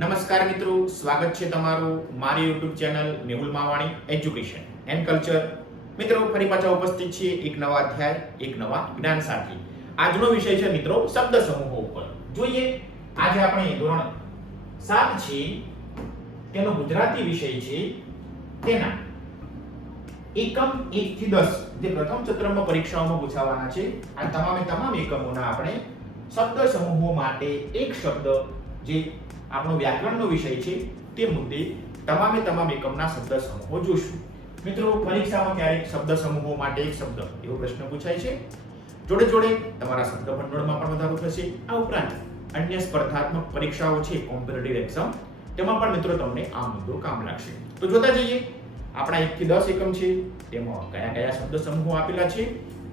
નમસ્કાર મિત્રો, સ્વાગત છે તમારું મારી YouTube channel Mehul Mavani education and culture મિત્રો, ફરી પાછા ઉપસ્થિત છીએ એક નવા અધ્યાય, એક નવા જ્ઞાન સાથે. આજનો વિષય છે મિત્રો, શબ્દ સમૂહો ઉપર. જોઈએ, આજે આપણે ધોરણ સાત છે, તેનો ગુજરાતી વિષય છે તેના. એકમ 1 થી 10 જે પ્રથમ સત્રમાં પરીક્ષાઓમાં પૂછાવાના છે. આ તમામે તમામ એકમોના આપણે શબ્દ સમૂહો માટે એક શબ્દ જે આપણો વ્યાકરણનો વિષય છે તે મુદ્દે તમામે તમામ એકમના શબ્દ સમૂહો જોશું. મિત્રો, પરીક્ષામાં ક્યારેક શબ્દ સમૂહો માટે એક શબ્દ એવો પ્રશ્ન પૂછાય છે. જોડે જોડે તમારા શબ્દ ભંડોળમાં પણ વધારો થશે. આ ઉપરાંત અન્ય સ્પર્ધાત્મક પરીક્ષાઓ છે કોમ્પિટેટિવ એક્ઝામ તેમાં પણ મિત્રો તમને આ મુદ્દો કામ લાગશે. તો જોતા જઈએ, આપણા 1 થી 10 એકમ છે, તેમાં કયા કયા શબ્દ સમૂહો આપેલા છે?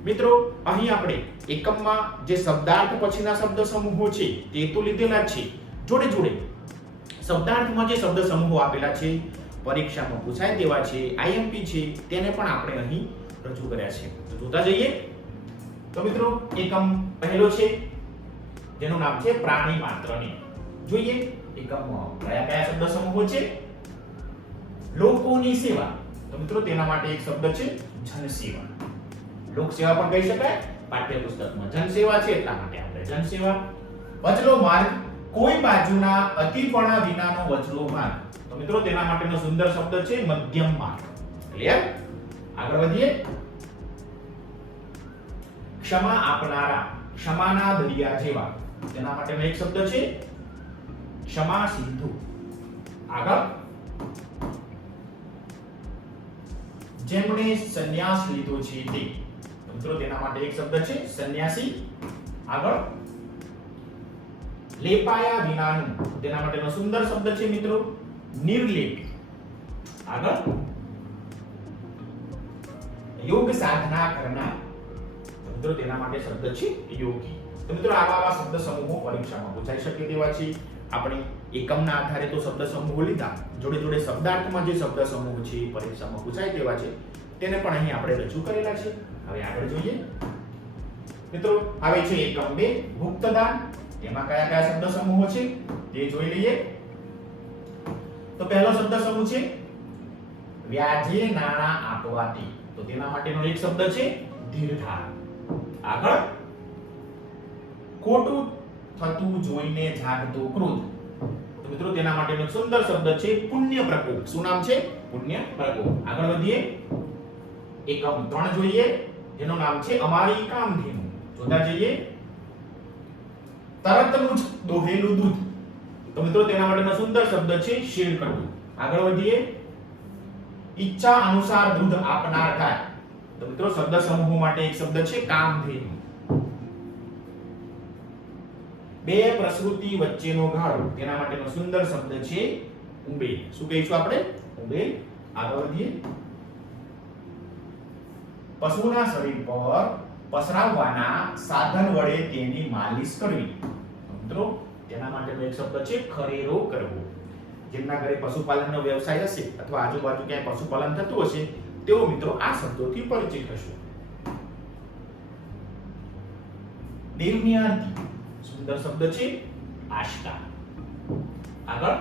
મિત્રો, અહીં આપણે એકમમાં જે શબ્દાર્થ પછીના શબ્દ સમૂહો છે, તે તો લીધેલા જ છે. જોડે જોડે શબ્દાર્થમાં જે શબ્દ સમૂહો આપેલા છે, પરીક્ષામાં પૂછાય તેવા છે આઈએમપી છે, તેને પણ આપણે અહીં રજૂ કર્યા છે. તો જોતા જઈએ. તો મિત્રો, એકમ પહેલો છે, જેનું નામ છે પ્રાણી માત્રની. જોઈએ, એકમમાં કયા કયા શબ્દ સમૂહો છે? લોકોની સેવા. તો મિત્રો, તેના માટે એક શબ્દ છે, જનસેવા. લોક સેવા પણ કહી શકાય. પાઠ્યપુસ્તકમાં જનસેવા છે, એટલા માટે આપણે જનસેવા. વચલો માર્ગ કોઈ બાજુના અતિપણા વિનાનો વચલો માર્ગ. તો મિત્રો, તેના માટેનો સુંદર શબ્દ છે મધ્યમ માર્ગ. ક્લિયર આગળ વધીએ. ક્ષમા આપનારા, ક્ષમાના દરિયા જેવા. તેના માટેનો એક શબ્દ છે ક્ષમા સિંધુ. આગળ. જેમણે સંન્યાસ લીધો છે તે મિત્રો, તેના માટે એક શબ્દ છે સંન્યાસી. આગળ. લેપાયા વિનાનું. તેના માટેનો સુંદર શબ્દ છે મિત્રો, નિર્લેપ. આગળ. યોગ સાધના કરનાર. મિત્રો તેના માટે શબ્દ છે યોગી. તો મિત્રો આવા આવા શબ્દ સમૂહો પરીક્ષામાં પૂછાઈ શકે તેવા છે. આપણે એકમના આધારે તો શબ્દ સમૂહો લીધા. જોડે જોડે શબ્દાર્થમાં જે શબ્દ સમૂહ છે પરીક્ષામાં પૂછાય તેવા છે. તેને પણ અહીં આપણે રજૂ કરેલા છે. હવે આગળ જોઈએ. મિત્રો, આવે છે એકમ બે, ગુપ્તદાન. તેમાં કયા કયા શબ્દ સમૂહો છે તે જોઈ લઈએ. તો પહેલો શબ્દ સમૂહ છે વ્યાજે નાણાં આપવાથી. તો તેના માટેનો એક શબ્દ છે ધીરધાર આગળ. ખોટું થતું જોઈને જાગતો ક્રોધ. તો મિત્રો તેના માટેનો સુંદર શબ્દ છે પુણ્ય પ્રકોપ. શું નામ છે? પુણ્ય પ્રકોપ. આગળ વધીએ. એકમ ત્રણ જોઈએ. જેનું નામ છે અમારી કામધેનુ. જોતા જઈએ. તરતનું જ દોહેલું દૂધ. તો મિત્રો, તેના માટેનો સુંદર શબ્દ છે શેર કરવું આગળ વધીએ. ઈચ્છા અનુસાર દૂધ આપનાર ગાય. તો મિત્રો, શબ્દ સમૂહ માટે એક શબ્દ છે કામધેનુ. બે પ્રસૃતિ વચ્ચેનો ગાળો. તેના માટેનો સુંદર શબ્દ છે ઉંબે શું કહીશું આપણે? ઉંબે આગળ વધીએ. પશુના શરીર પર પસરાવવાના સાધન વડે તેની માલિશ કરવી. મિત્રો, તેના માટેનો એક શબ્દ છે, ખરેરો કરવો. જેમના ઘરે પશુપાલનનો વ્યવસાય હશે અથવા આજુબાજુ ક્યાંય પશુપાલન થતું હશે, તેઓ મિત્રો આ શબ્દોથી પરિચિત હશે. દેવની સુંદર શબ્દ છે આષ્કા આગળ.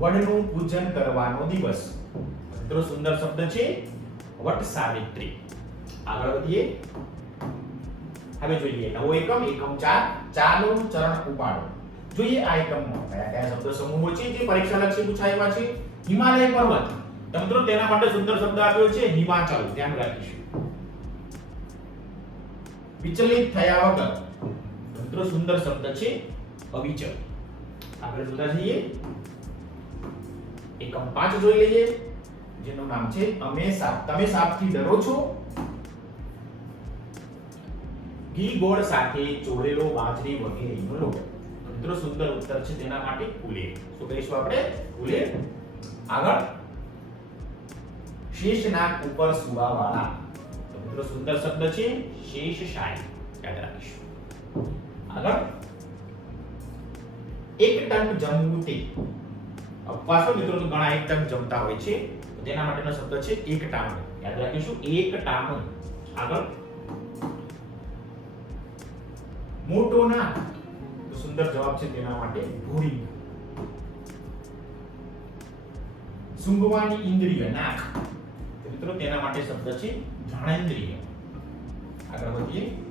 વડનું પૂજન કરવાનો દિવસ. મિત્રો, સુંદર શબ્દ છે, વટ સાવિત્રી. આગળ વધીએ. હવે જોઈએ, નવો એકમ એકમ ચાર ચાલો ચરણ ઉપાડો. જોઈએ આ એકમમાં કયા કયા શબ્દ સમૂહો છે, જે પરીક્ષા લક્ષી પૂછાયેલા છે. હિમાલય પર્વત. મિત્રો, તેના માટે સુંદર શબ્દ આપ્યો છે, હિમાચલ. ધ્યાન રાખીશું. વિચલિત થયા વગર. મિત્રો, સુંદર શબ્દ છે, અવિચલ. આગળ જોતા જઈએ. એકમ પાંચ જોઈ લઈએ. જેનું નામ છે અમે સાપ. તમે સાપથી ડરો છો ઘી ગોળ સાથે ચોળેલો બાજરી વગેરેનો લોટ મિત્રો, સુંદર ઉત્તર છે તેના માટે કુલેર શું કહીશું આપણે? કુલેર આગળ. શેષ નાક ઉપર સુવાવાળા. તો મિત્રો, સુંદર શબ્દ છે શેષ શાહી. યાદ રાખીશું. આગળ. એક ટંક જમવું તે. અપવાસો મિત્રો, તો ઘણા એક ટંક જમતા હોય છે. તેના માટેનો શબ્દ છે એક ટાંગ. યાદ રાખીશું, એક ટાંગ. આગળ. મોટો ના સુંદર જવાબ છે તેના માટે ભૂરી. સૂંઘવાની ઇન્દ્રિય, નાક. મિત્રો, તેના માટે શબ્દ છે ઘ્રાણેન્દ્રિય આગળ વધીએ.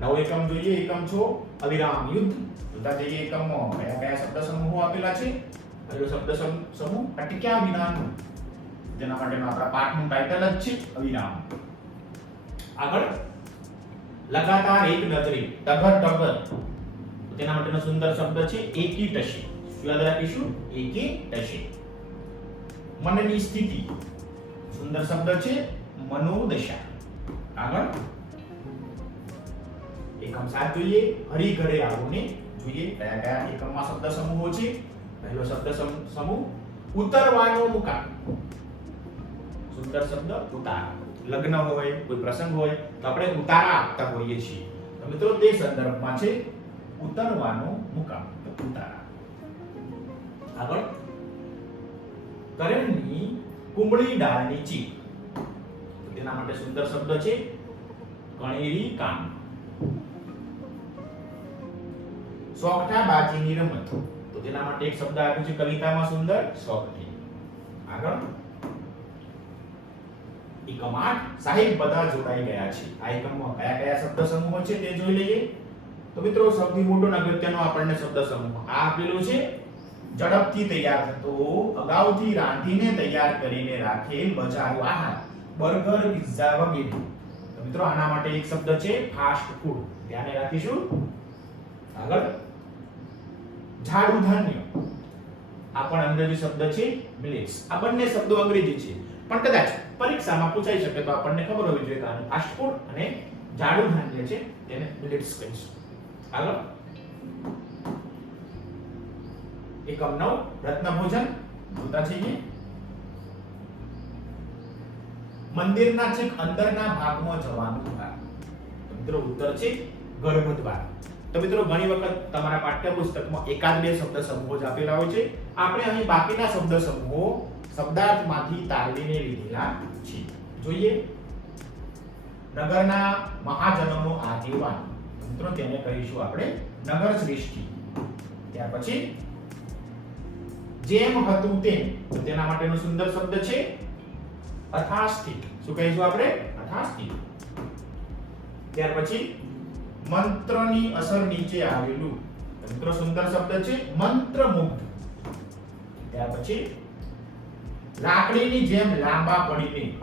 નવ એકમ જોઈએ, એકમ છો, અવિરામ યુદ્ધ. જોતા જઈએ એકમમાં કયા કયા શબ્દ સમૂહો આપેલા છે? પહેલો શબ્દ સમ- સમૂહ અટક્યા વિનાનું. તેના માટેનો આપણા પાઠનું ટાઇટલ જ છે અવિરામ. આગળ લગાતાર એક નજરી ટગર ટગર તેના માટેનો સુંદર શબ્દ છે, એકી ટશી. શું યાદ રાખીશું, એકી ટશી. મનની સ્થિતિ. સુંદર શબ્દ છે, મનોદશા. આગળ. એકમ સાત જોઈએ હરી ઘરે આવોને જોઈએ, કયા કયા એકમમાં શબ્દ સમૂહો છે? પહેલો શબ્દ સમ- સમૂહ, ઉતરવાનો મુકામ. સુંદર શબ્દ, ઉતારા. લગ્ન હોય, કોઈ પ્રસંગ હોય, તો આપણે ઉતારા આપતા હોઈએ છીએ. મિત્રો, તે સંદર્ભમાં છે ઉતરવાનો મુકામ ઉતારા. આગળ. કરેણની કુંબળી ડાળની ચીક. તેના માટે સુંદર શબ્દ છે કણેરી કામ સોગઠા બાજીની રમત. તો તેના માટે એક શબ્દ આપ્યો છે કવિતામાં સુંદર સોગઠી આગળ. એકમ આઠ સાહેબ બધા જોડાઈ ગયા છે. આ એકમમાં કયા કયા શબ્દ સમૂહો છે તે જોઈ લઈએ. તો મિત્રો, સૌથી મોટો અગત્યનો આપણને શબ્દ સમૂહ આ આપેલો છે. ઝડપથી તૈયાર થતો, અગાઉથી રાંધીને તૈયાર કરીને રાખેલ બજારો આહાર. બર્ગર, પિઝા વગેરે. તો મિત્રો, આના માટે એક શબ્દ છે, ફાસ્ટ ફૂડ. ધ્યાને રાખીશું. આગળ. ઝાડુ ધાન્ય. આ પણ અંગ્રેજી શબ્દ છે, મિલેટ્સ. આ બંને શબ્દો અંગ્રેજી છે. પણ કદાચ પરીક્ષામાં પૂછાઈ શકે તો આપણને ખબર હોવી જોઈએ કે આનું ફાસ્ટ ફૂડ અને ઝાડુ ધાન્ય છે તેને મિલેટ્સ કહીશું. આગળ એકમ નવ રત્ન ભોજન જોતા જઈએ. મંદિરના છેક અંદરના ભાગમાં જવાનું દ્વાર મિત્રો ઉત્તર છે ગર્ભદ્વાર. તો મિત્રો, ઘણી વખત તમારા પાઠ્યપુસ્તકમાં એકાદ બે શબ્દ સમૂહો જ આપેલા હોય છે. આપણે અહીં બાકીના શબ્દ સમૂહો શબ્દાર્થમાંથી તારવીને લીધેલા છે. જોઈએ. નગરના મહાજનોનો આગેવાન. મિત્રો, તેને કહીશું આપણે નગર શ્રેષ્ઠી ત્યાર પછી, જેમ હતું તેમ. તેના માટેનો સુંદર શબ્દ છે અથાસ્થિત શું કહીશું આપણે? અથાસ્થિત ત્યાર પછી મંત્રની અસર નીચે આવેલું. મિત્રો સુંદર શબ્દ છે, મંત્રમુગ્ધ. ત્યાર પછી, લાકડીની જેમ લાંબા પડીને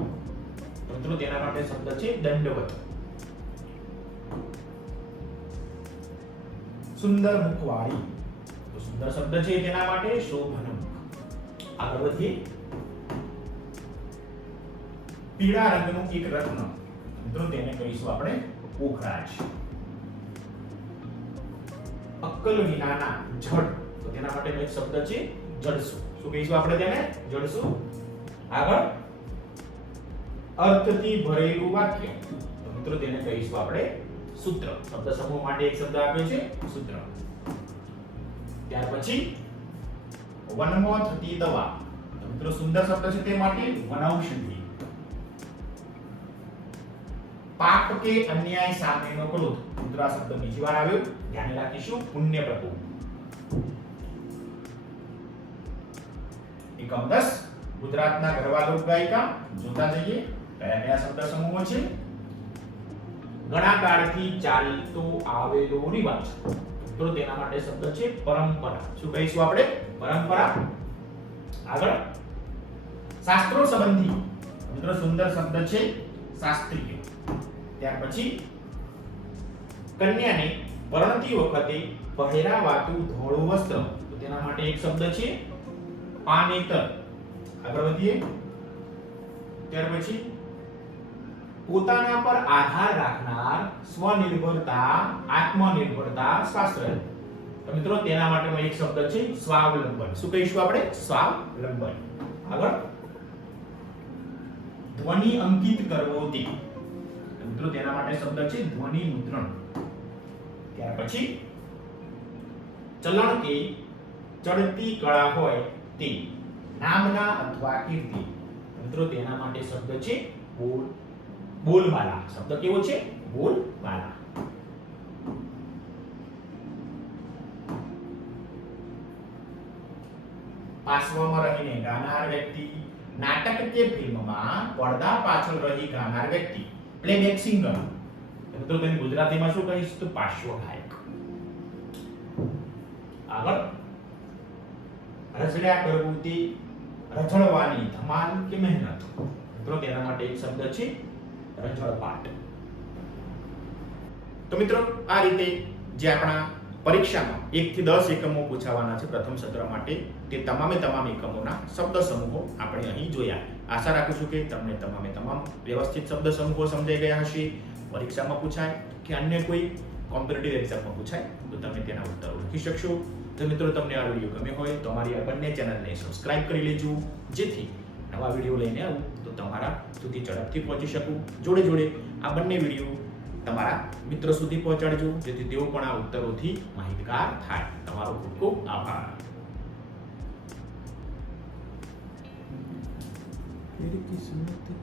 મિત્રો તેના માટે શબ્દ છે, દંડવત. સુંદર મુખવાળી. તો સુંદર શબ્દ છે તેના માટે શોભનમ આગળ વધીએ. પીળા રંગનું એક રત્ન. મિત્રો તેને કહીશું આપણે પોખરાજ અક્કલ વિનાના જડ. તો તેના માટેનો એક શબ્દ છે, જડસુ. શું કહીશું આપણે તેને? જડસુ. આગળ. અર્થથી ભરેલું વાક્ય. મિત્રો તેને કહીશું આપણે સૂત્ર. શબ્દ સમૂહ માટે એક શબ્દ આપ્યો છે, સૂત્ર. ત્યાર પછી, વનમાં થતી દવા. મિત્રો સુંદર શબ્દ છે તે માટે વનૌષધિ પાપ કે અન્યાય સામેનો ક્રોધ મુદ્રા શબ્દ બીજી વાર આવ્યો. ધ્યાન રાખીશું. પુણ્ય પ્રભુ. એકમ દસ. ગુજરાતના ગરબા લોક ગાયિકા. જોતા જઈએ. કયા કયા શબ્દ સમૂહો છે? ઘણા ચાલતો આવેલો રિવાજ. તો તેના માટે શબ્દ છે પરંપરા. શું કહીશું આપણે? પરંપરા. આગળ. શાસ્ત્રો સંબંધી. મિત્રો સુંદર શબ્દ છે શાસ્ત્રીય. ત્યાર પછી કન્યાને પરણતી વખતે પહેરાવાતું ધોળું વસ્ત્ર, તો તેના માટે એક શબ્દ છે પાનેતર. આગળ વધીએ. ત્યાર પછી પોતાના પર આધાર રાખનાર સ્વનિર્ભરતા, આત્મનિર્ભરતા સ્વાશ્રય તો મિત્રો, તેના માટેનો એક શબ્દ છે સ્વાવલંબન. શું કહીશું આપણે? સ્વાવલંબન. આગળ. ધ્વનિ અંકિત કરવો તે. તો મિત્રો તેના માટે શબ્દ છે ધ્વનિ મુદ્રણ. ત્યાર પછી ચલણ કે ચડતી કળા હોય તે નામના અથવા કીર્તિ. મિત્રો તેના માટે શબ્દ છે બોલ. બોલબાલા શબ્દ કેવો છે? બોલબાલા પાર્શ્વમાં રહીને ગાનાર વ્યક્તિ. નાટક કે ફિલ્મમાં પડદા પાછળ રહી ગાનાર વ્યક્તિ. પ્લેબેક સિંગર મિત્રો તેને ગુજરાતીમાં શું કહીશ તો પાર્શ્વ ગાયક. આગળ. રચડ્યા કરવું રચડવાની ધમાલ કે મહેનત? મિત્રો, તેના માટે એક શબ્દ છે રજળપાટ તો મિત્રો, આ રીતે જે આપણા પરીક્ષામાં એક થી દસ એકમો પૂછાવાના છે પ્રથમ સત્ર માટે, તે તમામે તમામ એકમોના શબ્દ સમૂહો આપણે અહીં જોયા. આશા રાખું છું કે તમને તમામે તમામ વ્યવસ્થિત શબ્દ સમૂહો સમજાઈ ગયા હશે. પરીક્ષામાં પૂછાય કે અન્ય કોઈ કોમ્પિટેટિવ એક્ઝામમાં પૂછાય, તો તમે તેના ઉત્તરો લખી શકશો. તો મિત્રો, તમને આ વીડિયો ગમ્યો હોય તો અમારી આ બંને ચેનલને સબસ્ક્રાઇબ કરી લેજો. જેથી નવા વીડિયો લઈને આવું તો તમારા સુધી ઝડપથી પહોંચી શકું. જોડે જોડે આ બંને વીડિયો તમારા મિત્રો સુધી પહોંચાડજો, જેથી તેઓ પણ આ ઉત્તરોથી માહિતગાર થાય. તમારો ખૂબ ખૂબ આભાર. Delik giysin.